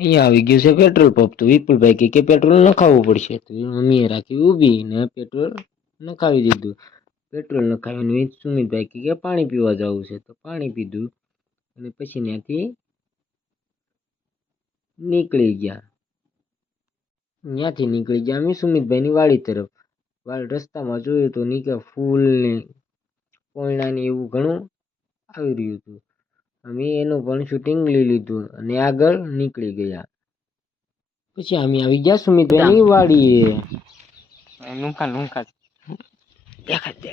અહીંયા આવી ગયું છે પેટ્રોલ પંપ. તો વિપુલભાઈ કહે કે પેટ્રોલ નખાવવું પડશે. તો મમ્મીએ રાખી ઊભી ને પેટ્રોલ નખાવી દીધું. પેટ્રોલ નખાવીને સુમિતભાઈ કહે કે પાણી પીવા જવું છે. તો પાણી પીધું અને પછી ત્યાંથી નીકળી ગયા. ત્યાંથી નીકળી ગયા અમે સુમિતભાઈની વાડી તરફ. વાળ રસ્તામાં જોયું તો નીકળ્યા ફૂલ ને કોયણા ને એવું ઘણું આવી રહ્યું હતું. અમે એનું પણ શૂટિંગ લઈ લીધું અને આગળ નીકળી ગયા. પછી અમે આવી ગયા સુમિતભાઈની વાડીએ. નુંખા લુંકા દેખાય દે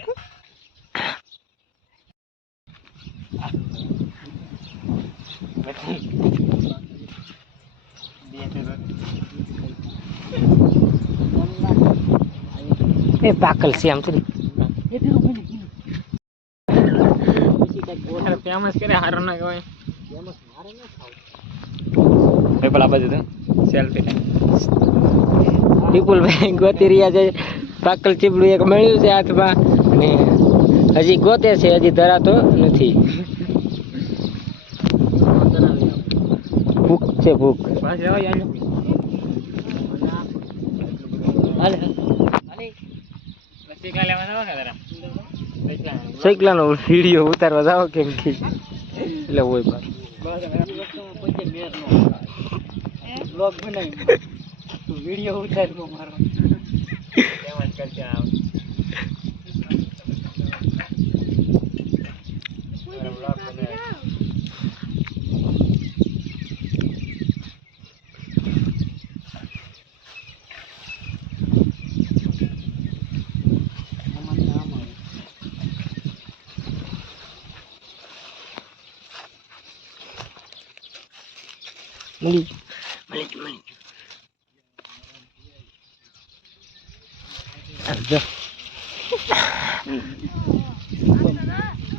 એ પાકલ છે આમ થોડી ફેમસ કરે હારો ના કહેવાય. એ પેલા બાજુ તો. સેલ્ફી વિપુલભાઈ ગોતી રહ્યા છે. પાકલ ચીબડું એક મળ્યું છે હાથમાં. અને હજી ગોતે છે હજી ધરાતો નથી. ભૂખ છે ભૂખ. આને હાલે. લસ્સી કાલે માં ને તારા? પૈસા સૈકલાનો વીડિયો ઉતારવા જાવ કેમ કે એટલે હોય બનાવી. વીડિયો ઉતારવો મારો. કરશે આમ મળી મળી મળી જો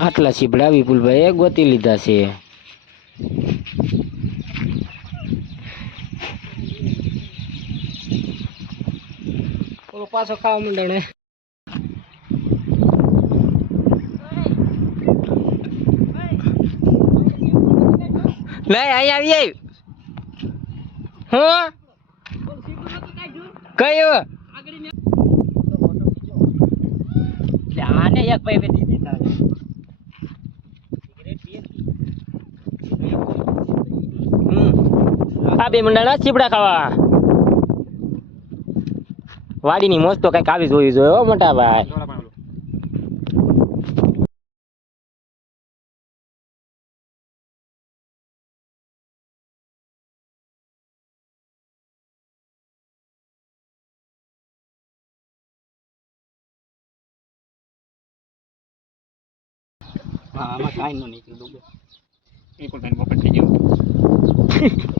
આટલા ગોતી લીધા છે પાછો ખાવા માંડ્યો ને નહીં અહીંયા આવી હું? કયું આને એક ભાઈ બે દીધી તારે. આ બે મંડાણા ચીપડા ખાવા. વાડીની મોજ તો કંઈક આવી જોયું જોયો હો મોટા ભાઈ. હા આમાં કાંઈ ન નીકળ્યું ડૂબે. એ પણ પોપટ થઈ ગયું.